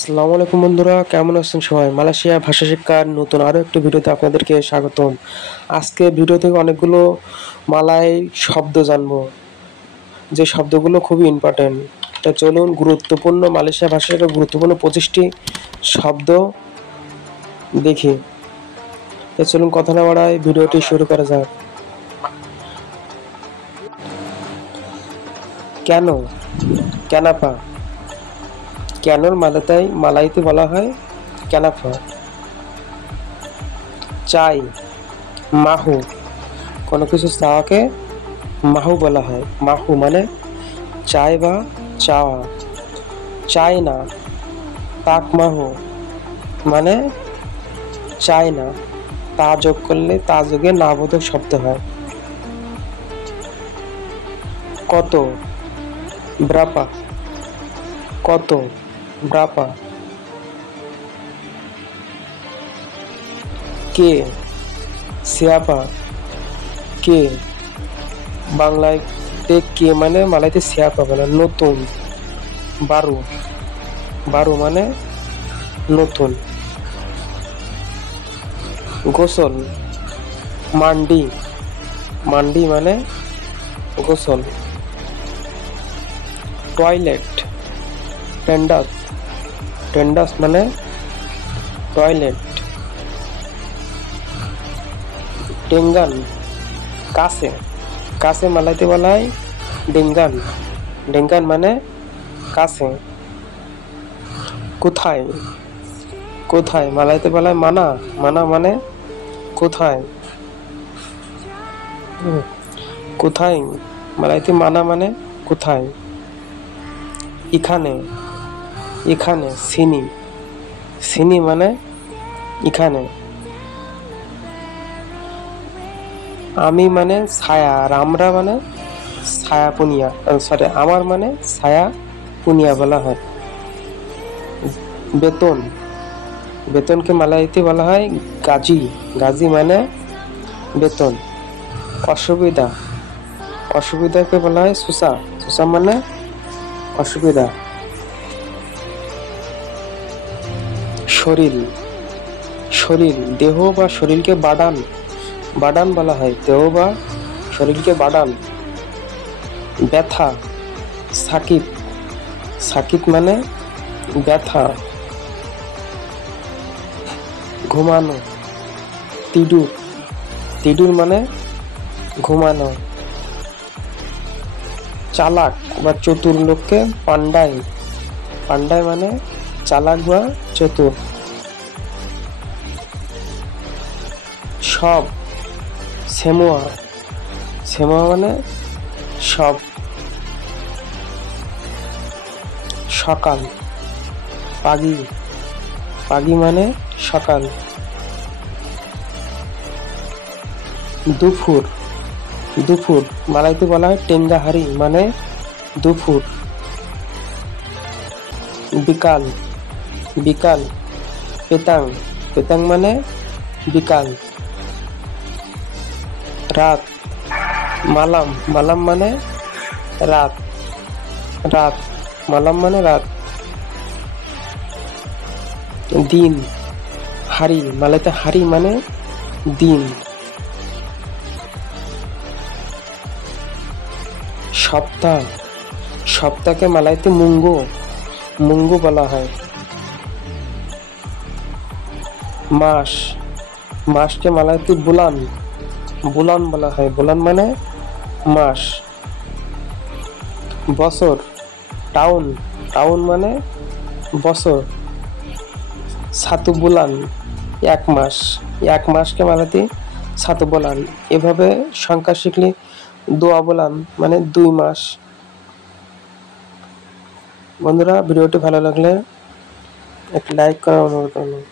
আসসালামু আলাইকুম বন্ধুরা, কেমন আছেন সবাই? মালয়েশিয়া ভাষা শিক্ষার নতুন আরও একটি ভিডিওতে আপনাদেরকে স্বাগতম। আজকে ভিডিও থেকে অনেকগুলো মালয় শব্দ জানবো, যে শব্দগুলো খুবই ইম্পর্টেন্ট। তা চলুন গুরুত্বপূর্ণ মালয়েশিয়া ভাষা শিক্ষার গুরুত্বপূর্ণ 25টি শব্দ দেখি। তা চলুন কথা না বাড়াই ভিডিওটি শুরু করা যাক। কেন, কেনাপা। কেনর মালাইতে বলা হয় কেনাপা। চাই, মাহু। কোনো কিছু চাওয়াকে মাহু বলা হয়। মাহু মানে চাই বা চাওয়া। চাই না, তাক মাহু মানে চাই না। তা যোগ করলে তা যোগে নাবোধক শব্দ হয়। কত, ব্রাপা। কত, ব্রাপা। কে, সিয়াপা। কে, বাংলাতে কে মানে মালাইতে সিয়াপা বলে নতুন। বারু, বারু মানে নতুন। গোসল, মান্ডি। মান্ডি মানে গোসল। টয়লেট, টেন্ডাস। টেন্ডাস মানে টয়লেট। ডেঙ্গান, কাছে। কাছে মালাইতে বলা হয় ডেঙ্গান। ডেঙ্গান মানে কাছে। কোথায়, কোথায় মালাইতে বলা হয় মানা। মানা মানে কোথায়। কোথায় মালাইতে মানা মানে কোথায়। এখানে, এখানে। সিনি, সিনি মানে এখানে। আমি মানে ছায়া আর আমরা মানে ছায়া পুনিয়া, সরি আমার মানে ছায়া পুনিয়া বলা হয়। বেতন, বেতনকে মালাইতে বলা হয় গাজি। গাজি মানে বেতন। অসুবিধা, অসুবিধাকে বলা হয় সুসা। সুসা মানে অসুবিধা। শরীর, শরীর দেহ বা শরীরকে বাডান। বাডান বলা হয় দেহ বা শরীরকে বাডান। ব্যথা, সাকিত। সাকিত মানে ব্যথা। ঘুমানো, তিডুর। তিডুর মানে ঘুমানো। চালাক বা চতুর লোককে পান্ডাই। পান্ডাই মানে চালাক বা চতুর। সব, সেমোয়া। সেমোয়া মানে সব। সকাল, পাগি। পাগি মানে সকাল। দুপুর, দুপুর মালাইতে বলা হয় টেঙ্গাহারি মানে দুপুর। বিকাল, বিকাল। পেতাং, পেতাং মানে বিকাল। রাত, মালাম। মালাম মানে রাত, রাত। মালাম মানে রাত। দিন, হারি। মালাইতে হারি মানে দিন। সপ্তাহ, সপ্তাহকে মালাইতে মুঙ্গো। মুঙ্গো বলা হয়। মাস, মাসকে মালাইতে বুলান। বুলান বলা হয়। বুলান মানে মাস। বছর, টাউন। টাউন মানে বছর। সাতু বুলান এক মাস। এক মাসকে মালাইতে সাতু বুলান। এভাবে সংখ্যা শিখলে দোয়া বুলান মানে 2 মাস। বন্ধুরা ভিডিওটি ভালো লাগলে একটা লাইক করার অনুরোধ করলাম।